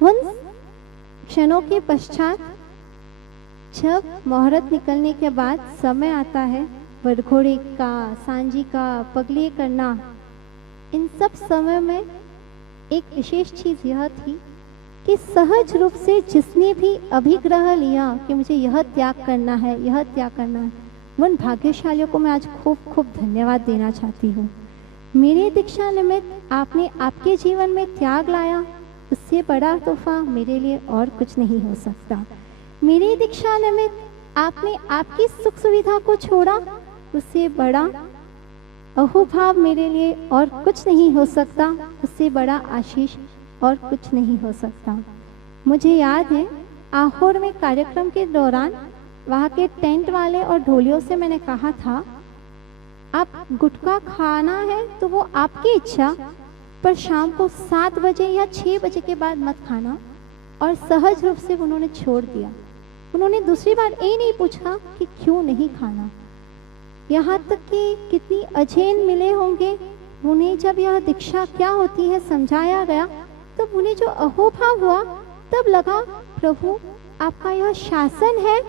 उन क्षणों के पश्चात जब मुहूर्त निकलने के बाद समय आता है वरघोड़े का, सांजी का, पगले करना, इन सब समय में एक विशेष चीज यह थी कि सहज रूप से जिसने भी अभिग्रह लिया कि मुझे यह त्याग करना है, यह त्याग करना है, उन भाग्यशालियों को मैं आज खूब खूब धन्यवाद देना चाहती हूँ। मेरे दीक्षा निमित्त आपने आपके जीवन में त्याग लाया, उससे बड़ा तोहफा मेरे लिए और कुछ नहीं हो सकता। मेरी दीक्षा निमित्त आपने आपकी सुख सुविधा को छोड़ा, उससे बड़ा अहोभाव मेरे लिए और कुछ नहीं हो सकता, उससे बड़ा आशीष और कुछ नहीं हो सकता। मुझे याद है आहोर में कार्यक्रम के दौरान वहाँ के टेंट वाले और ढोलियों से मैंने कहा था, आप गुटखा खाना है तो वो आपकी इच्छा, पर शाम को 7 बजे या 6 बजे के बाद मत खाना। और सहज रूप से उन्होंने छोड़ दिया। उन्होंने दूसरी बार ये नहीं पूछा कि क्यों नहीं खाना। यहाँ तक कि कितनी अजैन मिले होंगे, उन्हें जब यह दीक्षा क्या होती है समझाया गया, तब उन्हें जो अहोभाव हुआ, तब लगा प्रभु आपका यह शासन है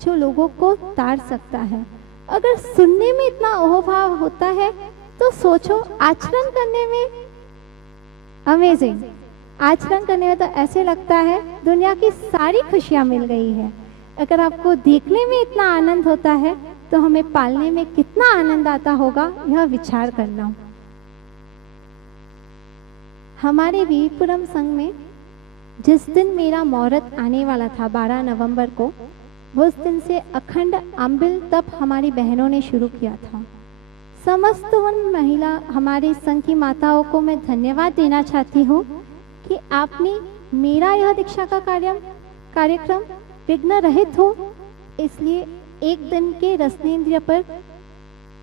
जो लोगों को तार सकता है। अगर सुनने में इतना अहोभाव होता है तो सोचो आचरण करने में अमेजिंग। आचरण करने में तो ऐसे लगता है दुनिया की सारी खुशियां मिल गई है। अगर आपको देखने में इतना आनंद होता है तो हमें पालने में कितना आनंद आता होगा, यह विचार करना। हमारे वीरपुरम संघ में जिस दिन मेरा मुहूर्त आने वाला था 12 नवंबर को, उस दिन से अखंड अम्बिल तप हमारी बहनों ने शुरू किया था। समस्त उन महिला हमारे संघ की माताओं को मैं धन्यवाद देना चाहती हूँ कि आपने मेरा यह दीक्षा का कार्यक्रम विघ्न रहित हो, इसलिए एक दिन के रसनेंद्रिय पर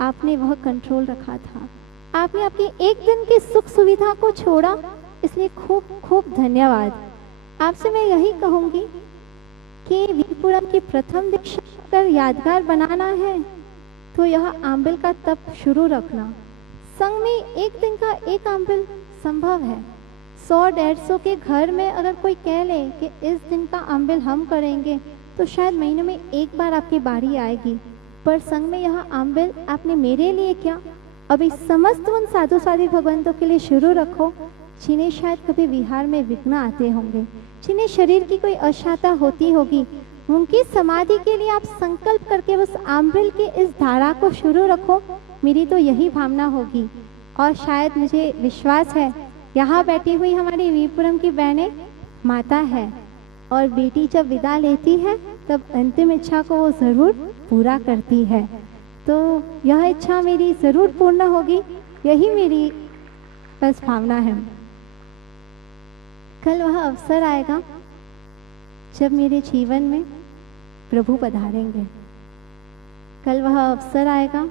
आपने वह कंट्रोल रखा था। आपने आपकी एक दिन की सुख सुविधा को छोड़ा, इसलिए खूब खूब धन्यवाद। आपसे मैं यही कहूँगी कि वीरपुरम की प्रथम दीक्षा कर यादगार बनाना है तो यह आंबिल का तप शुरू रखना। संघ में एक दिन का एक आंबिल संभव है। 100-150 के घर में अगर कोई कह ले कि इस दिन का आंबिल हम करेंगे तो शायद महीने में एक बार आपकी बारी आएगी, पर संघ में यह आंबिल आपने मेरे लिए क्या, अभी समस्त उन साधु साध्वी भगवंतों के लिए शुरू रखो जिन्हें शायद कभी विहार में विघ्न आते होंगे, जिन्हें शरीर की कोई अशांता होती होगी, उनकी समाधि के लिए आप संकल्प करके उस आंबिल की इस धारा को शुरू रखो। मेरी तो यही भावना होगी। और शायद मुझे विश्वास है यहाँ बैठी हुई हमारी वीरपुरम की बहनें माता है और बेटी जब विदा लेती है तब अंतिम इच्छा को वो ज़रूर पूरा करती है। तो यह इच्छा मेरी ज़रूर पूर्ण होगी, यही मेरी बस भावना है। कल वह अवसर आएगा जब मेरे जीवन में प्रभु पधारेंगे। कल वह अवसर आएगा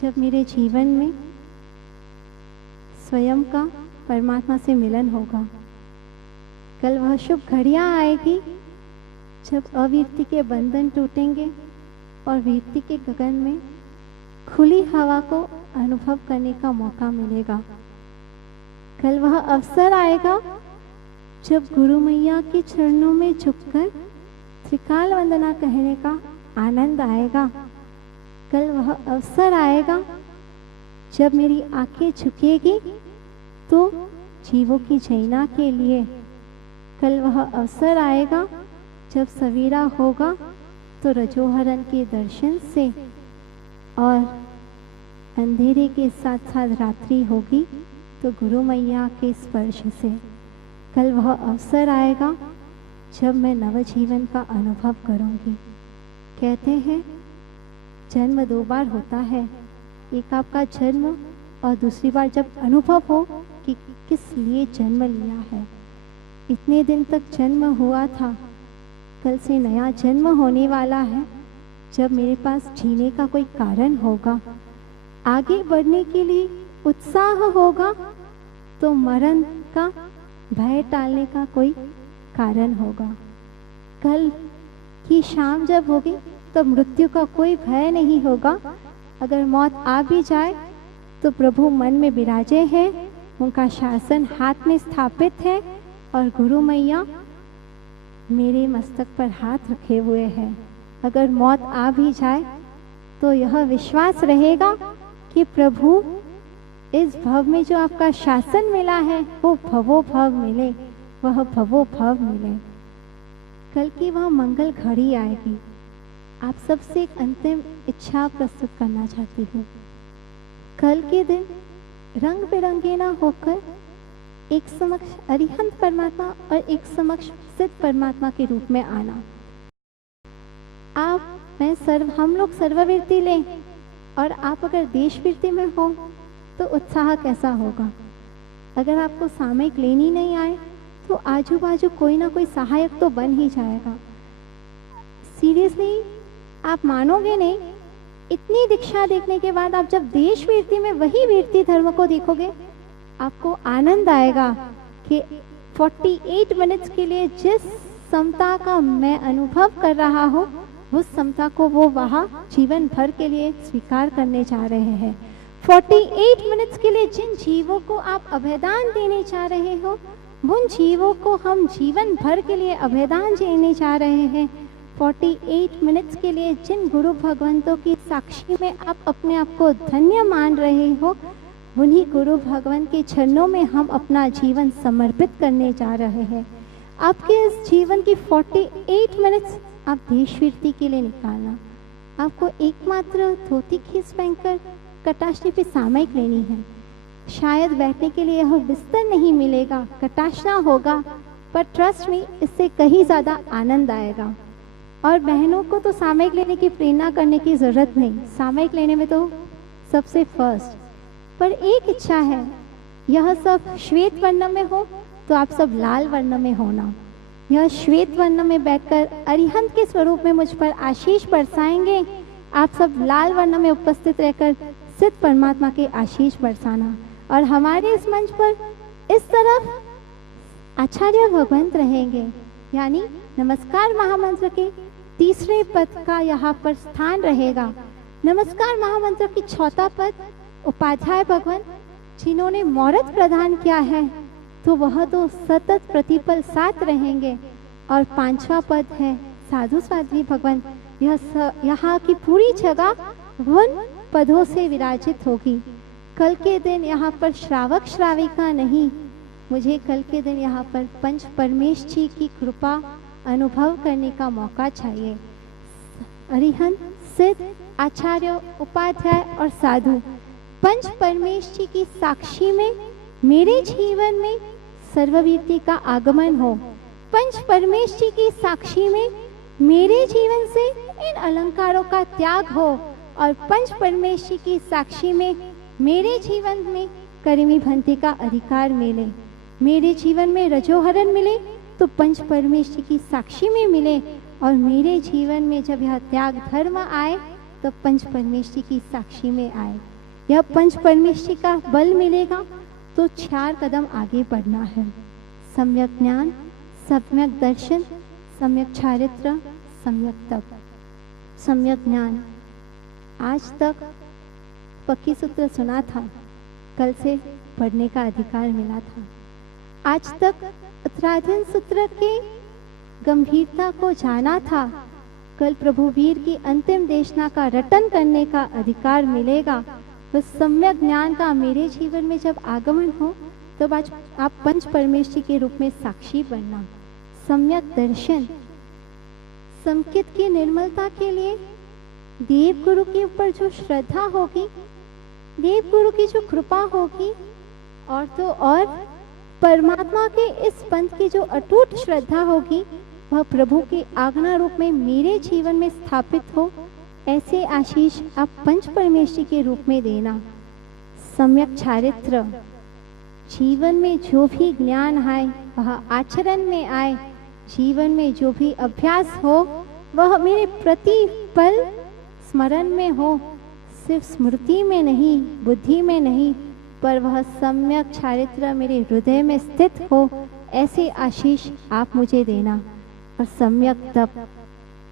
जब मेरे जीवन में स्वयं का परमात्मा से मिलन होगा। कल वह शुभ घड़ियां आएगी जब अवीरति के बंधन टूटेंगे और वीरति के गगन में खुली हवा को अनुभव करने का मौका मिलेगा। कल वह अवसर आएगा जब गुरु मैया के चरणों में झुककर त्रिकाल वंदना कहने का आनंद आएगा। कल वह अवसर आएगा जब मेरी आंखें झुकेगी तो जीवों की जैना के लिए। कल वह अवसर आएगा जब सवेरा होगा तो रजोहरण के दर्शन से और अंधेरे के साथ साथ रात्रि होगी तो गुरु मैया के स्पर्श से। कल वह अवसर आएगा जब मैं नवजीवन का अनुभव करूंगी। कहते हैं जन्म 2 बार होता है, एक आपका जन्म और दूसरी बार जब अनुभव हो कि किस लिए जन्म लिया है। इतने दिन तक जन्म हुआ था, कल से नया जन्म होने वाला है जब मेरे पास जीने का कोई कारण होगा, आगे बढ़ने के लिए उत्साह होगा, तो मरण का भय टालने का कोई कारण होगा। कल की शाम जब होगी तो मृत्यु का कोई भय नहीं होगा। अगर मौत आ भी जाए तो प्रभु मन में विराजे हैं, उनका शासन हाथ में स्थापित है और गुरु मैया मेरे मस्तक पर हाथ रखे हुए हैं। अगर मौत आ भी जाए तो यह विश्वास रहेगा कि प्रभु इस भव में जो आपका शासन मिला है वो भवो भव मिले, वह भवो भव मिले। कल की वह मंगल घड़ी आएगी। आप सबसे एक अंतिम इच्छा प्रस्तुत करना चाहती हूँ। कल के दिन रंग बिरंगे ना होकर एक समक्ष अरिहंत परमात्मा और एक समक्ष सिद्ध परमात्मा के रूप में आना। हम लोग सर्ववीरती लें और आप अगर देशवीरती में हो तो उत्साह कैसा होगा। अगर आपको सामयिक लेनी नहीं आए तो आजू बाजू कोई ना कोई सहायक तो बन ही जाएगा। सीरियसली आप मानोगे नहीं, इतनी दीक्षा देखने के बाद आप जब देशवीरती में वही वीरती धर्म को देखोगे आपको आनंद आएगा कि 48 मिनट्स के लिए जिस समता का मैं अनुभव कर रहा हूँ उस समता को वो वहाँ जीवन भर के लिए स्वीकार करने जा रहे हैं। 48 मिनट्स के लिए जिन जीवों को आप अभयदान देने जा रहे हो उन जीवों को हम जीवन भर के लिए अभयदान देने जा रहे हैं। 48 मिनट्स के लिए जिन गुरु भगवंतों की साक्षी में आप अपने आप को धन्य मान रहे हो उन्हीं गुरु भगवान के चरणों में हम अपना जीवन समर्पित करने जा रहे हैं। आपके इस जीवन की 48 मिनट्स आप देशवीरती के लिए निकालना। आपको एकमात्र धोती खींच पहनकर कटाशनी पे सामयिक लेनी है। शायद बैठने के लिए यह बिस्तर नहीं मिलेगा, कटाशना होगा, पर ट्रस्ट में इससे कहीं ज़्यादा आनंद आएगा। और बहनों को तो सामयिक लेने की प्रेरणा करने की ज़रूरत नहीं, सामयिक लेने में तो सबसे फर्स्ट। पर एक इच्छा है, यह सब श्वेत वर्ण में हो तो आप सब लाल वर्ण में होना। यह श्वेत वर्ण में बैठकर अरिहंत के स्वरूप में मुझ पर आशीष बरसाएंगे। आप सब लाल वर्ण में उपस्थित रहकर सिद्ध परमात्मा के आशीष बरसाना। और हमारे इस मंच पर इस तरफ आचार्य भगवंत रहेंगे, यानी नमस्कार महामंत्र के तीसरे पद का यहाँ पर स्थान रहेगा। नमस्कार महामंत्र की चौथा पद उपाध्याय भगवान जिन्होंने मौरत प्रदान किया है तो वह तो सतत प्रतिपल साथ रहेंगे। और पांचवा पद है साधु साध्वी भगवान, यहाँ की पूरी जगह वन पदों से विराजित होगी। कल के दिन यहाँ पर श्रावक श्राविका नहीं, मुझे कल के दिन यहाँ पर पंच परमेश जी की कृपा अनुभव करने का मौका चाहिए। अरिहंत, सिद्ध, आचार्य, उपाध्याय और साधु पंच परमेश जी की साक्षी में मेरे जीवन में सर्ववीरती का आगमन हो। पंच परमेश जी की साक्षी में मेरे जीवन से इन अलंकारों का त्याग हो और पंच परमेश जी की साक्षी में मेरे जीवन में करीमी भंति का अधिकार मिले। मेरे जीवन में रजोहरण मिले तो पंच परमेश जी की साक्षी में मिले, और मेरे जीवन में जब यह त्याग धर्म आए तो पंच परमेश जी की साक्षी में आए। यह पंच परमेश जी का बल मिलेगा तो 4 कदम आगे बढ़ना है। सम्यक ज्ञान, सम्यक दर्शन, सम्यक चारित्र, सम्यक तप। सम्यक ज्ञान, आज तक पक्की सूत्र सुना था, कल से पढ़ने का अधिकार मिला था। आज तक उत्तराधीन सूत्र के गंभीरता को जाना था, कल प्रभु वीर की अंतिम देशना का रटन करने का अधिकार मिलेगा। तो सम्यक ज्ञान का मेरे जीवन में जब आगमन हो तो आज आप पंच परमेश जी के रूप में साक्षी बनना। सम्यक दर्शन, संकित की निर्मलता के लिए देव गुरु के ऊपर जो श्रद्धा होगी, देव गुरु की जो कृपा होगी, और तो और परमात्मा के इस पंथ की जो अटूट श्रद्धा होगी, वह प्रभु की आज्ञा रूप में मेरे जीवन में स्थापित हो। ऐसे आशीष आप पंच परमेश जी के रूप में देना। सम्यक चारित्र, जीवन में जो भी ज्ञान आए वह आचरण में आए, जीवन में जो भी अभ्यास हो वह मेरे प्रतिपल स्मरण में हो, सिर्फ स्मृति में नहीं, बुद्धि में नहीं, पर वह सम्यक चारित्र मेरे हृदय में स्थित हो। ऐसे आशीष आप मुझे देना। और सम्यक तप,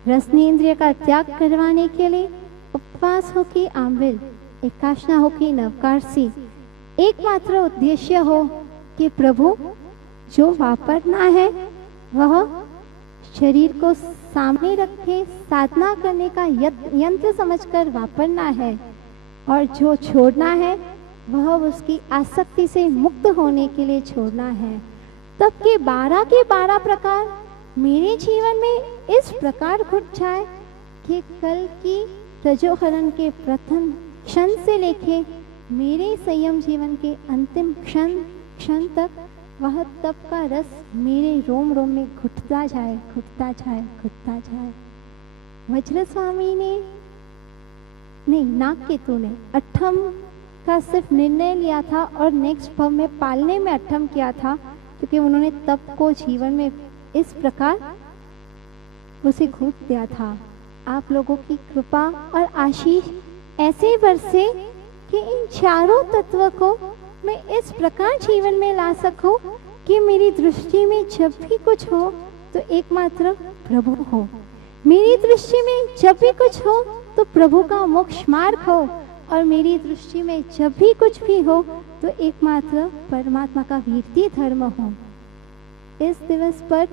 रसनेन्द्रिय का त्याग करवाने के लिए उपवास हो कि आंबिल, एकाशना हो कि नवकारसी, एकमात्र उद्देश्य हो कि प्रभु जो वापरना है वह शरीर को सामने रखे साधना करने का यंत्र समझकर वापरना है, और जो छोड़ना है वह उसकी आसक्ति से मुक्त होने के लिए छोड़ना है। तब के 12 प्रकार मेरे जीवन में इस प्रकार घुट जाए कि कल की रजोहरण के प्रथम क्षण से लेके मेरे संयम जीवन के अंतिम क्षण तक वह तप का रस मेरे रोम रोम में घुटता जाए, घुटता जाए, घुटता जाए। वज्र स्वामी ने नहीं, नागकेतु ने अठम का सिर्फ निर्णय लिया था और नेक्स्ट भव में पालने में अठम किया था, क्योंकि उन्होंने तप को जीवन में इस प्रकार उसे घूट दिया था। आप लोगों की कृपा और आशीष ऐसे बरसे कि इन चारों तत्वों को मैं इस प्रकार जीवन में ला सकूं कि मेरी दृष्टि में जब भी कुछ हो तो एकमात्र प्रभु हो, मेरी दृष्टि में जब भी कुछ हो तो प्रभु का मोक्ष मार्ग हो, और मेरी दृष्टि में जब भी कुछ भी हो तो एकमात्र परमात्मा का वीर्ति धर्म हो। इस दिवस पर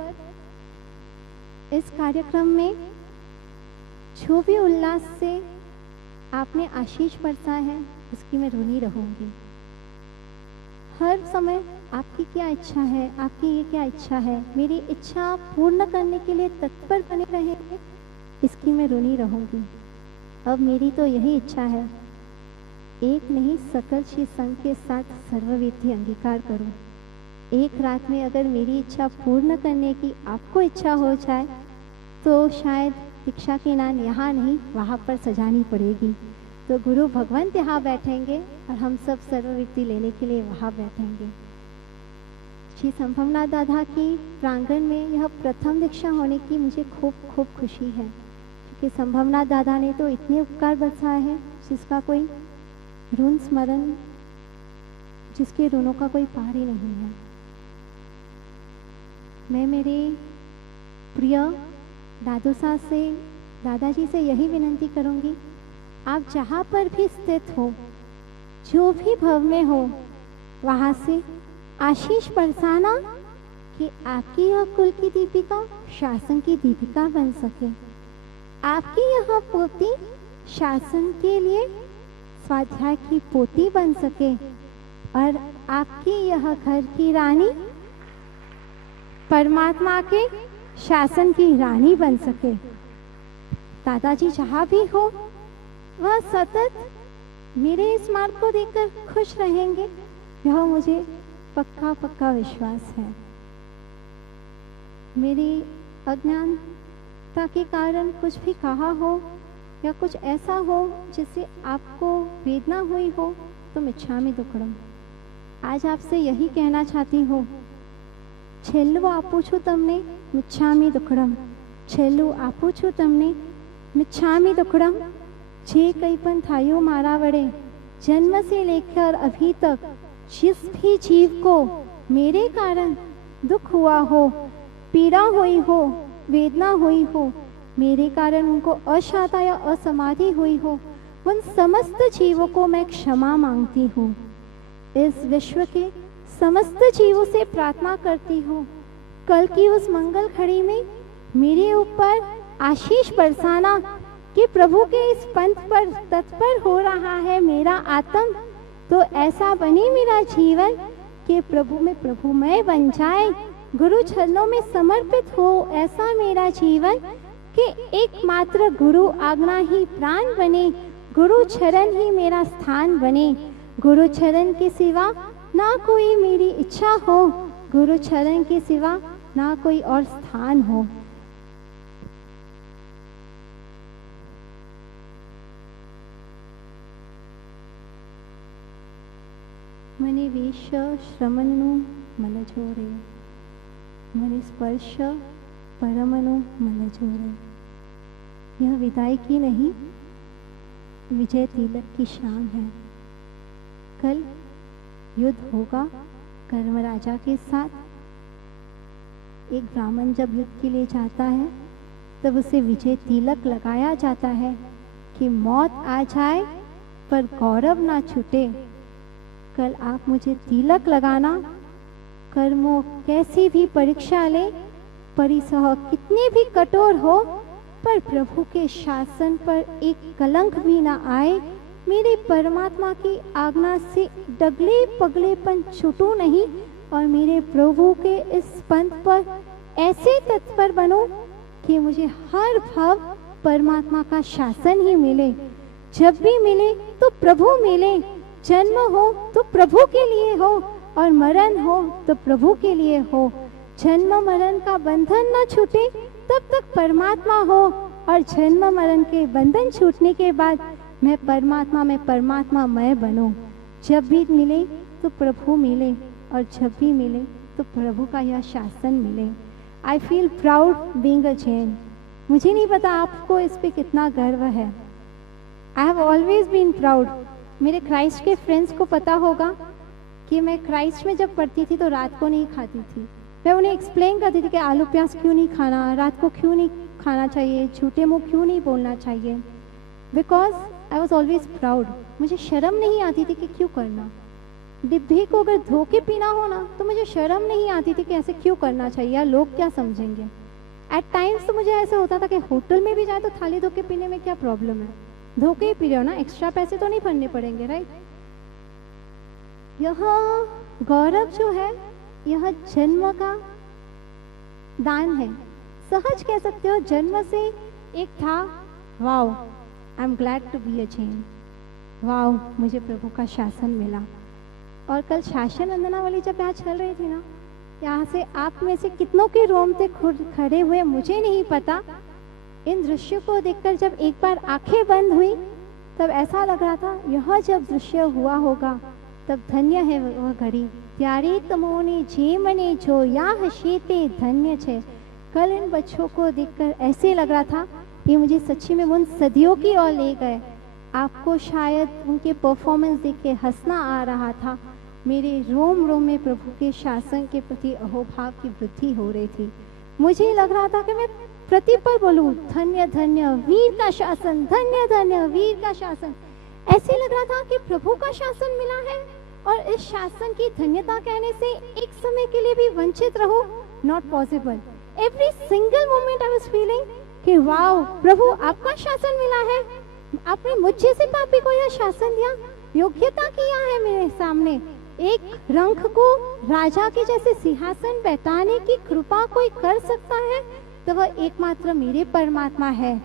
इस कार्यक्रम में जो भी उल्लास से आपने आशीष बरसा है उसकी मैं ऋणी रहूंगी। हर समय आपकी क्या इच्छा है, आपकी ये क्या इच्छा है, मेरी इच्छा पूर्ण करने के लिए तत्पर बने रहेंगे, इसकी मैं ऋणी रहूंगी। अब मेरी तो यही इच्छा है, एक नहीं सकल श्री संघ के साथ सर्वविधि अंगीकार करूं। एक रात में अगर मेरी इच्छा पूर्ण करने की आपको इच्छा हो जाए तो शायद दीक्षा की नान यहाँ नहीं वहाँ पर सजानी पड़ेगी। तो गुरु भगवंत यहाँ बैठेंगे और हम सब सर्वविधि लेने के लिए वहाँ बैठेंगे। श्री संभवनाथ दादा की प्रांगण में यह प्रथम दीक्षा होने की मुझे खूब खूब खुशी है, क्योंकि संभवनाथ दादा ने तो इतने उपकार बरसाए हैं जिसका कोई ऋण स्मरण, जिसके ऋणों का कोई पार ही नहीं है। मैं मेरे प्रिय दादाजी से यही विनंती करूंगी, आप जहाँ पर भी स्थित हो, जो भी भव में हो, वहाँ से आशीष बरसाना कि आपकी यह कुल की दीपिका शासन की दीपिका बन सके, आपकी यह पोती शासन के लिए स्वाध्याय की पोती बन सके, और आपकी यह घर की रानी परमात्मा के शासन की रानी बन सके। दादाजी जहाँ भी हो वह सतत मेरे इस मार्ग को देखकर खुश रहेंगे, यह मुझे पक्का विश्वास है। मेरी अज्ञानता के कारण कुछ भी कहा हो या कुछ ऐसा हो जिससे आपको वेदना हुई हो तो मिच्छामि दुक्कड़म। आज आपसे यही कहना चाहती हूँ, छेल्लू आपू छू तमने मिच्छामि दुक्कड़म, छेल्लू आपू छू तमने मिच्छामि दुक्कड़म। जे कई पण थायो मारा वड़े जन्म से लेकर अभी तक जिस भी जीव को मेरे कारण दुख हुआ हो, पीड़ा हुई हो, वेदना हुई हो, मेरे कारण उनको अशांति या असमाधि हुई हो, उन समस्त जीवों को मैं क्षमा मांगती हूँ। इस विश्व के समस्त जीवों से प्रार्थना करती हूँ, कल की उस मंगल घड़ी में मेरे ऊपर आशीष बरसाना कि प्रभु के इस पंथ पर तत्पर हो रहा है मेरा आत्म, तो ऐसा बने मेरा जीवन कि प्रभु में प्रभुमय बन जाए, गुरु चरणों में समर्पित हो ऐसा मेरा जीवन कि एकमात्र गुरु आज्ञा ही प्राण बने, गुरु चरण ही मेरा स्थान बने, गुरु चरण के सिवा ना कोई मेरी इच्छा हो, गुरु चरण के सिवा ना कोई और स्थान हो। मने वेश श्रमणनु मन जोरे, मने स्पर्श परमनु मन जोरे। यह विदाई की नहीं, विजय तिलक की शाम है। कल युद्ध होगा कर्म राजा के साथ। एक ब्राह्मण जब युद्ध के लिए जाता है तब उसे विजय तिलक लगाया जाता है कि मौत आ जाए पर गौरव ना छूटे। कल आप मुझे तिलक लगाना, कर्मों कैसी भी परीक्षा ले, परिसह कितनी भी कठोर हो, पर प्रभु के शासन पर एक कलंक भी ना आए, मेरे परमात्मा की आज्ञा से डगले पगलेपन छूटू नहीं, और मेरे प्रभु के इस पंथ पर ऐसे तत्पर बनो कि मुझे हर भाव परमात्मा का शासन ही मिले। जब भी मिले तो प्रभु मिले, जन्म हो तो प्रभु के लिए हो, और मरण हो तो प्रभु के लिए हो। जन्म मरण का बंधन न छूटे तब तक परमात्मा हो, और जन्म मरण के बंधन छूटने के बाद मैं परमात्मा मैं बनूं। जब भी मिले तो प्रभु मिले, और जब भी मिले तो प्रभु का यह शासन मिले। I feel proud being a Jain. मुझे नहीं पता आपको इस पे कितना गर्व है। I have always been proud. मेरे क्राइस्ट के फ्रेंड्स को पता होगा कि मैं क्राइस्ट में जब पढ़ती थी तो रात को नहीं खाती थी। मैं उन्हें एक्सप्लेन करती थी कि आलू प्याज क्यों नहीं खाना, रात को क्यों नहीं खाना चाहिए, झूठे मुंह क्यों नहीं बोलना चाहिए, because I was always proud. मुझे शर्म नहीं आती थी कि क्यों करना। डिब्बे को अगर धो के पीना हो ना तो मुझे शर्म नहीं आती थी कि ऐसे क्यों करना चाहिए, या लोग क्या समझेंगे। एट टाइम्स तो मुझे ऐसा होता था कि होटल में भी जाए तो थाली धो के पीने में क्या प्रॉब्लम है, धो के ही पी रहे हो ना, एक्स्ट्रा पैसे तो नहीं भरने पड़ेंगे, राइट। यह गौरव जो है यह जन्म का दान है, सहज कह सकते हो। जन्म से एक था, wow I am glad to be a Jain, wow मुझे प्रभु का शासन मिला। और कल शासन वंदना वाली जब यहाँ चल रही थी ना, यहाँ से आप में से कितनों के रोमते खड़े हुए मुझे नहीं पता। इन दृश्यों को देखकर जब एक बार आंखें बंद हुई तब ऐसा लग रहा था यह जब दृश्य हुआ होगा तब धन्य है वह घड़ी, त्यारे तमोने जे मने जो या हशीते धन्य छे। कल इन बच्चों को देखकर ऐसे लग रहा था कि मुझे सच्ची में उन सदियों की ओर ले गए। आपको शायद उनके परफॉर्मेंस देख के हंसना आ रहा था, मेरे रोम रोम में प्रभु के शासन के प्रति अहोभाव की वृद्धि हो रही थी। मुझे लग रहा था कि मैं प्रतिपल बोलूं धन्य धन्य वीर का शासन, धन्य धन्य वीर का शासन। ऐसे लग रहा था कि प्रभु का शासन मिला है, और इस शासन की धन्यता कहने से एक समय के लिए भी वंचित रहो, not possible. Every single moment I was feeling कि वाओ प्रभु आपका शासन मिला है, आपने मुझ जैसे पापी को यह शासन दिया, योग्यता किया है मेरे सामने। एक रंक को राजा के जैसे सिंहासन बैठाने की कृपा कोई कर सकता है तो वह एकमात्र मेरे परमात्मा है,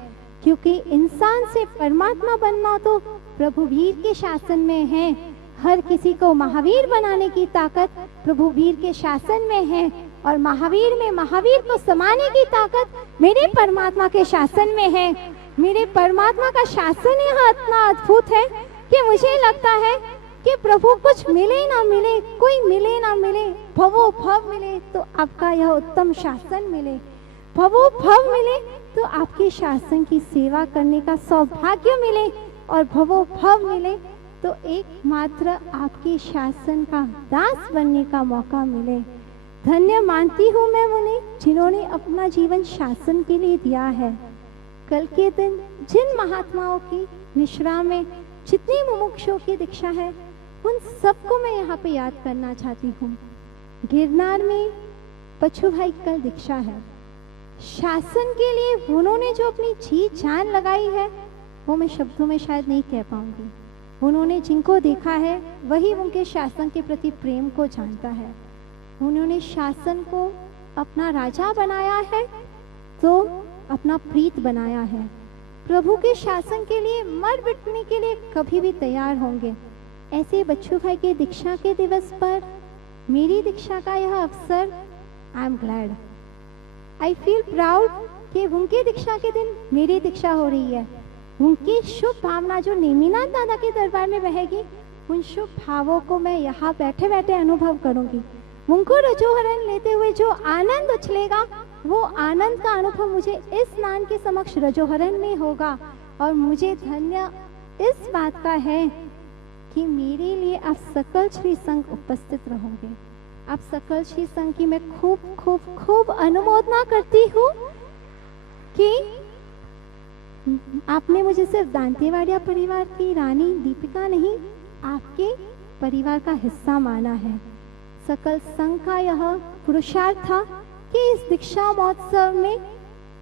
क्योंकि इंसान से परमात्मा बनना तो प्रभु वीर के शासन में है। हर किसी को महावीर बनाने की ताकत प्रभु वीर के शासन में है, और महावीर में महावीर को समाने की ताकत मेरे परमात्मा के शासन में है। मेरे परमात्मा का शासन यह इतना अद्भुत है कि मुझे लगता है कि प्रभु कुछ मिले ना मिले, कोई मिले ना मिले, भवो भव मिले तो आपका यह उत्तम शासन मिले, भवो भव मिले तो आपके शासन की सेवा करने का सौभाग्य मिले, और भवो भव मिले तो एकमात्र आपके शासन का दास बनने का मौका मिले। धन्य मानती हूँ मैं उन्हें जिन्होंने अपना जीवन शासन के लिए दिया है। कल के दिन जिन महात्माओं की निश्रा में जितनी मुमुक्षुओं की दीक्षा है उन सबको मैं यहाँ पे याद करना चाहती हूँ। गिरनार में बच्चू भाई कल दीक्षा है। शासन के लिए उन्होंने जो अपनी जी जान लगाई है वो मैं शब्दों में शायद नहीं कह पाऊंगी। उन्होंने जिनको देखा है वही उनके शासन के प्रति प्रेम को जानता है। उन्होंने शासन को अपना राजा बनाया है तो अपना प्रीत बनाया है। प्रभु के शासन के लिए मर मिटने के लिए कभी भी तैयार होंगे। ऐसे बच्चू भाई के दीक्षा के दिवस पर मेरी दीक्षा का यह अवसर, आई am glad, I feel proud कि उनके दीक्षा के दिन मेरी दीक्षा हो रही है। उनकी शुभ भावना जो नेमिनाथ दादा के दरबार में बहेगी, उन शुभ भावों को मैं यहाँ बैठे बैठे अनुभव करूंगी। उनको रजोहरण लेते हुए जो आनंद उछलेगा वो आनंद का अनुभव मुझे इस स्नान के समक्ष रजोहरण में होगा। और मुझे धन्य इस बात का है कि मेरे लिए आप सकल श्री संघ उपस्थित रहोगे। आप सकल श्री संघ की मैं खूब खूब खूब अनुमोदना करती हूँ कि आपने मुझे सिर्फ दांतेवाड़िया परिवार की रानी दीपिका नहीं, आपके परिवार का हिस्सा माना है। सकल संघ का यह पुरुषार्थ था कि इस दीक्षा महोत्सव में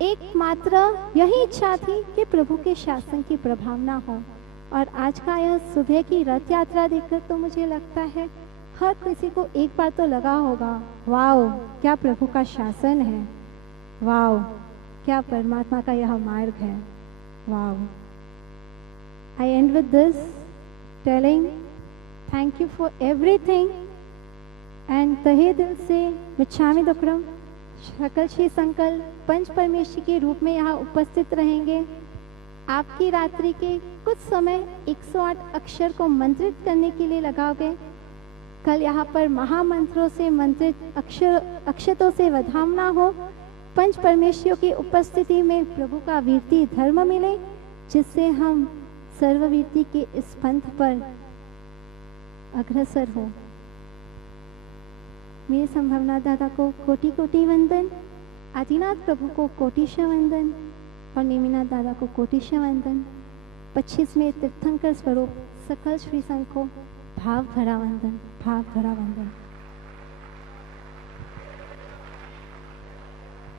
एकमात्र यही इच्छा थी कि प्रभु के शासन की प्रभावना हो। और आज का यह सुबह की रथ यात्रा देखकर तो मुझे लगता है हर किसी को एक बार तो लगा होगा, वाओ क्या प्रभु का शासन है, वाओ क्या परमात्मा का यह मार्ग है, wow. I and with this telling thank you for everything and तहे दिल से मिच्छामि दुक्कडम सकल श्री संकल्प पंच परमेश्वर के रूप में यहाँ उपस्थित रहेंगे। आपकी रात्रि के कुछ समय 108 अक्षर को मंत्रित करने के लिए लगाओगे। कल यहाँ पर महामंत्रों से मंत्रित अक्षतों से वधामना हो। पंच परमेश्वरों की उपस्थिति में प्रभु का वीरती धर्म मिले, जिससे हम सर्ववीरती के इस पंथ पर अग्रसर हो। मेरे संभावना दादा को कोटि कोटि वंदन, आदिनाथ प्रभु को कोटिश वंदन और नेमिनाथ दादा को कोटिश वंदन। 25वें तीर्थंकर स्वरूप सकल श्री संघ को भाव भरा वंदन, भाव भरा वंदन।